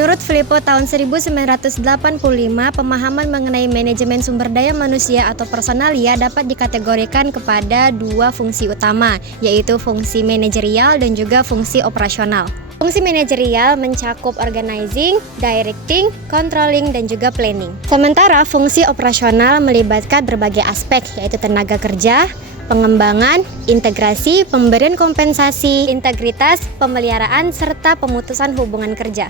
Menurut Filippo tahun 1985, pemahaman mengenai manajemen sumber daya manusia atau personalia dapat dikategorikan kepada dua fungsi utama, yaitu fungsi manajerial dan juga fungsi operasional. Fungsi manajerial mencakup organizing, directing, controlling, dan juga planning. Sementara fungsi operasional melibatkan berbagai aspek, yaitu tenaga kerja, pengembangan, integrasi, pemberian kompensasi, integritas, pemeliharaan, serta pemutusan hubungan kerja.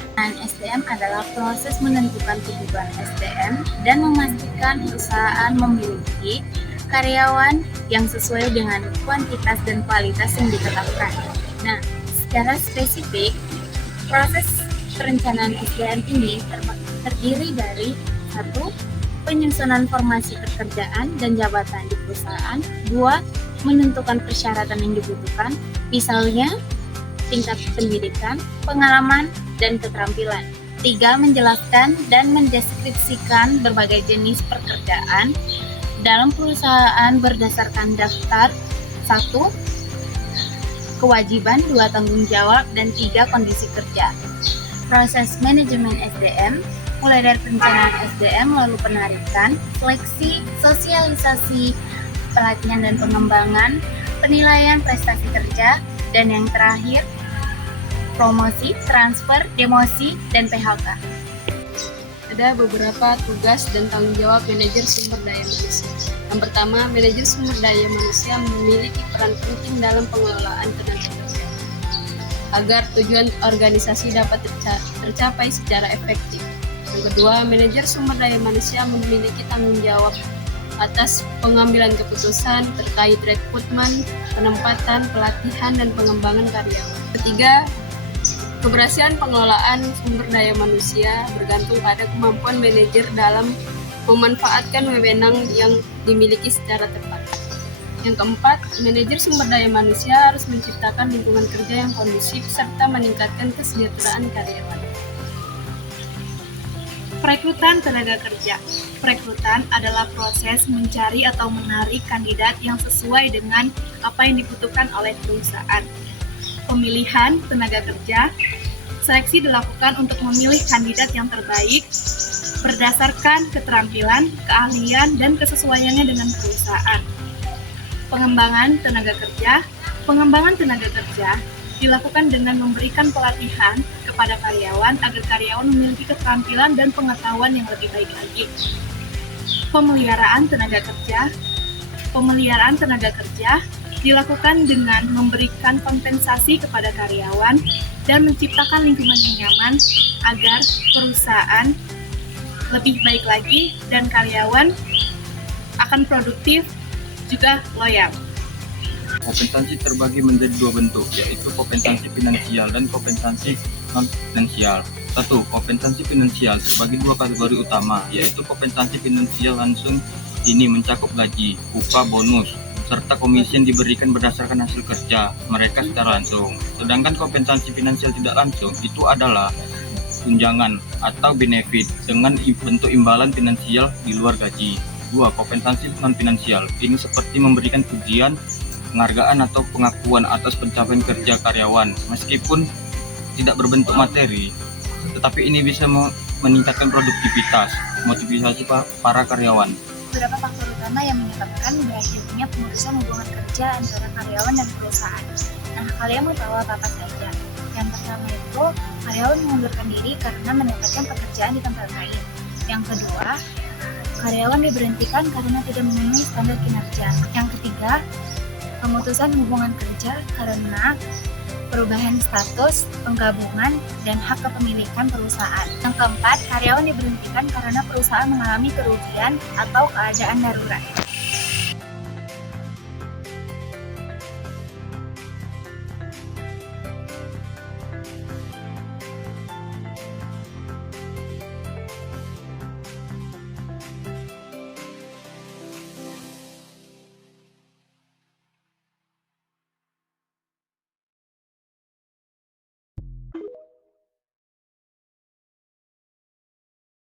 SDM adalah proses menentukan kebutuhan SDM dan memastikan perusahaan memiliki karyawan yang sesuai dengan kuantitas dan kualitas yang ditetapkan. Nah, secara spesifik, proses perencanaan SDM ini terdiri dari 1. Penyusunan formasi pekerjaan dan jabatan di perusahaan. 2. Menentukan persyaratan yang dibutuhkan, misalnya tingkat pendidikan, pengalaman, dan keterampilan. 3. Menjelaskan dan mendeskripsikan berbagai jenis pekerjaan dalam perusahaan berdasarkan daftar 1. Kewajiban, 2. Tanggung jawab, dan 3. Kondisi kerja. Proses manajemen SDM mulai dari perencanaan SDM, lalu penarikan, seleksi, sosialisasi, pelatihan dan pengembangan, penilaian prestasi kerja, dan yang terakhir, promosi, transfer, demosi, dan PHK. Ada beberapa tugas dan tanggung jawab manajer sumber daya manusia. Yang pertama, manajer sumber daya manusia memiliki peran penting dalam pengelolaan tenaga kerja agar tujuan organisasi dapat tercapai secara efektif. Yang kedua, manajer sumber daya manusia memiliki tanggung jawab atas pengambilan keputusan terkait rekrutmen, penempatan, pelatihan, dan pengembangan karyawan. Ketiga, keberhasilan pengelolaan sumber daya manusia bergantung pada kemampuan manajer dalam memanfaatkan wewenang yang dimiliki secara tepat. Yang keempat, manajer sumber daya manusia harus menciptakan lingkungan kerja yang kondusif serta meningkatkan kesejahteraan karyawan. Perekrutan tenaga kerja. Perekrutan adalah proses mencari atau menarik kandidat yang sesuai dengan apa yang dibutuhkan oleh perusahaan. Pemilihan tenaga kerja. Seleksi dilakukan untuk memilih kandidat yang terbaik berdasarkan keterampilan, keahlian, dan kesesuaiannya dengan perusahaan. Pengembangan tenaga kerja. Pengembangan tenaga kerja dilakukan dengan memberikan pelatihan kepada karyawan agar karyawan memiliki keterampilan dan pengetahuan yang lebih baik lagi. Pemeliharaan tenaga kerja. Pemeliharaan tenaga kerja dilakukan dengan memberikan kompensasi kepada karyawan dan menciptakan lingkungan yang nyaman agar perusahaan lebih baik lagi dan karyawan akan produktif juga loyal. Kompensasi terbagi menjadi dua bentuk, yaitu kompensasi finansial dan kompensasi non-finansial. 1. Kompensasi finansial terbagi dua kategori utama, yaitu kompensasi finansial langsung ini mencakup gaji, upah, bonus, serta komisi yang diberikan berdasarkan hasil kerja mereka secara langsung. Sedangkan kompensasi finansial tidak langsung itu adalah tunjangan atau benefit dengan bentuk imbalan finansial di luar gaji. 2. Kompensasi non-finansial ini seperti memberikan pujian, penghargaan atau pengakuan atas pencapaian kerja karyawan meskipun tidak berbentuk materi, tetapi ini bisa meningkatkan produktivitas, motivasi para karyawan. Beberapa faktor utama yang menyebabkan berakhirnya pemutusan hubungan kerja antara karyawan dan perusahaan. Nah, kalian mau tahu apa saja? Yang pertama itu, karyawan mengundurkan diri karena mendapatkan pekerjaan di tempat lain. Yang kedua, karyawan diberhentikan karena tidak memenuhi standar kinerja. Yang ketiga, pemutusan hubungan kerja karena perubahan status, penggabungan, dan hak kepemilikan perusahaan. Yang keempat, karyawan diberhentikan karena perusahaan mengalami kerugian atau keadaan darurat.